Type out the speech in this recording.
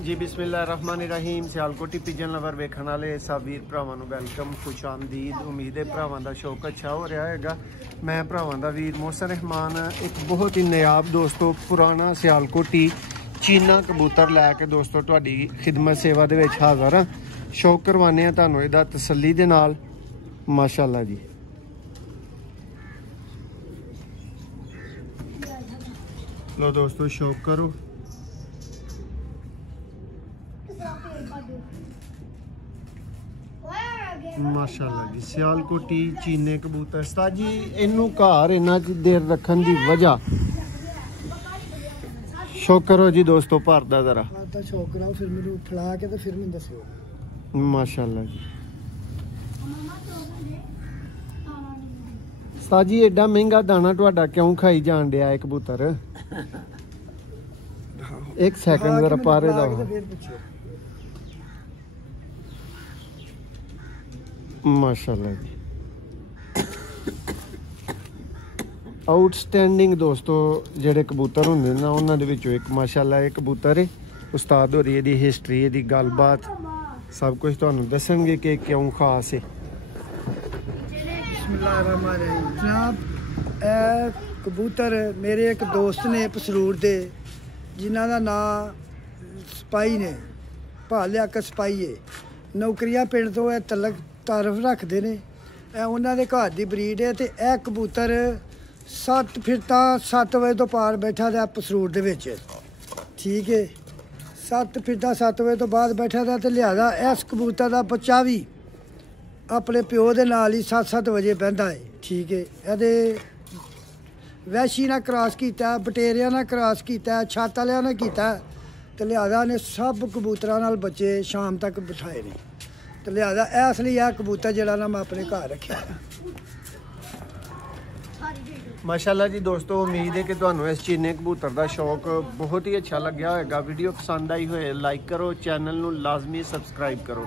जी बिस्मिल्लाहिर्रहमानिर्रहीम। Sialkoti pigeon lover वेखण वाले सब वीर भरावां नूं वेलकम, खुश आमदीद। उम्मीद है भरावां दा शौक अच्छा हो रहा है। मैं भरावां दा वीर मोहसन रहमान एक बहुत ही नायाब दोस्तों पुराना सियालकोटी चीना कबूतर लैके दोस्तों तुहाडी खिदमत सेवा दे विच हाज़र हाँ। शौक करवाने आ तुहानूं इहदा तसल्ली दे नाल। माशाअल्लाह जी, लो दोस्तों शौक करो। माशाअल्लाह जी, सियालकोटी चीने कबूतर। उस्ताद जी इनू घर इन्ना देर रखने की वजह शौक करो जी दोस्तों, भर दा जरा शौक कराओ, फिर मैनू फड़ा के तो फिर मैनू दस्सिओ। माशाअल्लाह जी, उस्ताद जी एडा महंगा दाना तुहाडा क्यों खाई जान दिया है कबूतर? एक सेकंड जरा पारे दा। माशाअल्लाह जी, आउटस्टैंडिंग दोस्तों जेडे कबूतर होंदे ना उन्हां दे विचों एक माशाअल्लाह एक कबूतर है। उस्ताद होरी इहदी हिस्टरी इहदी गलबात सब कुछ तुहानूं दसणगे कि क्यों खास है। बिस्मिल्लाहिर्रहमानिर्रहीम। जनाब ए कबूतर मेरे एक दोस्त ने पसरूर दे जिन्हां दा नाम सपाई ने भालिया क सपाई है, नौकरियां पिंड तो तलक तारफ रखते ने। उन्हां दे घर दी ब्रीड है। तो यह कबूतर 7 फिरता 7 बजे तो पार बैठा था पसरूर दे विच, ठीक है। 7 फिरता 7 बजे तो बाद बैठा था। तो लिहाजा इस कबूतर का बच्चा भी अपने प्यो के नाल ही 7-7 बजे बहता है, ठीक है। ये वैशी ने क्रॉस किया, बटेरिया ने क्रॉस किया, छत वालिया ने किया। तो लिहाजा ने सब कबूतरां नाल बच्चे शाम तक बिठाए ने। तो लिहाजा इसलिए यह कबूतर जरा ना मैं अपने घर रखा है। माशाअल्लाह जी दोस्तों, उम्मीद है कि तुहानूं इस चीने कबूतर का शौक बहुत ही अच्छा लग्या होगा। वीडियो पसंद आई होए लाइक करो, चैनल नूं लाजमी सबसक्राइब करो।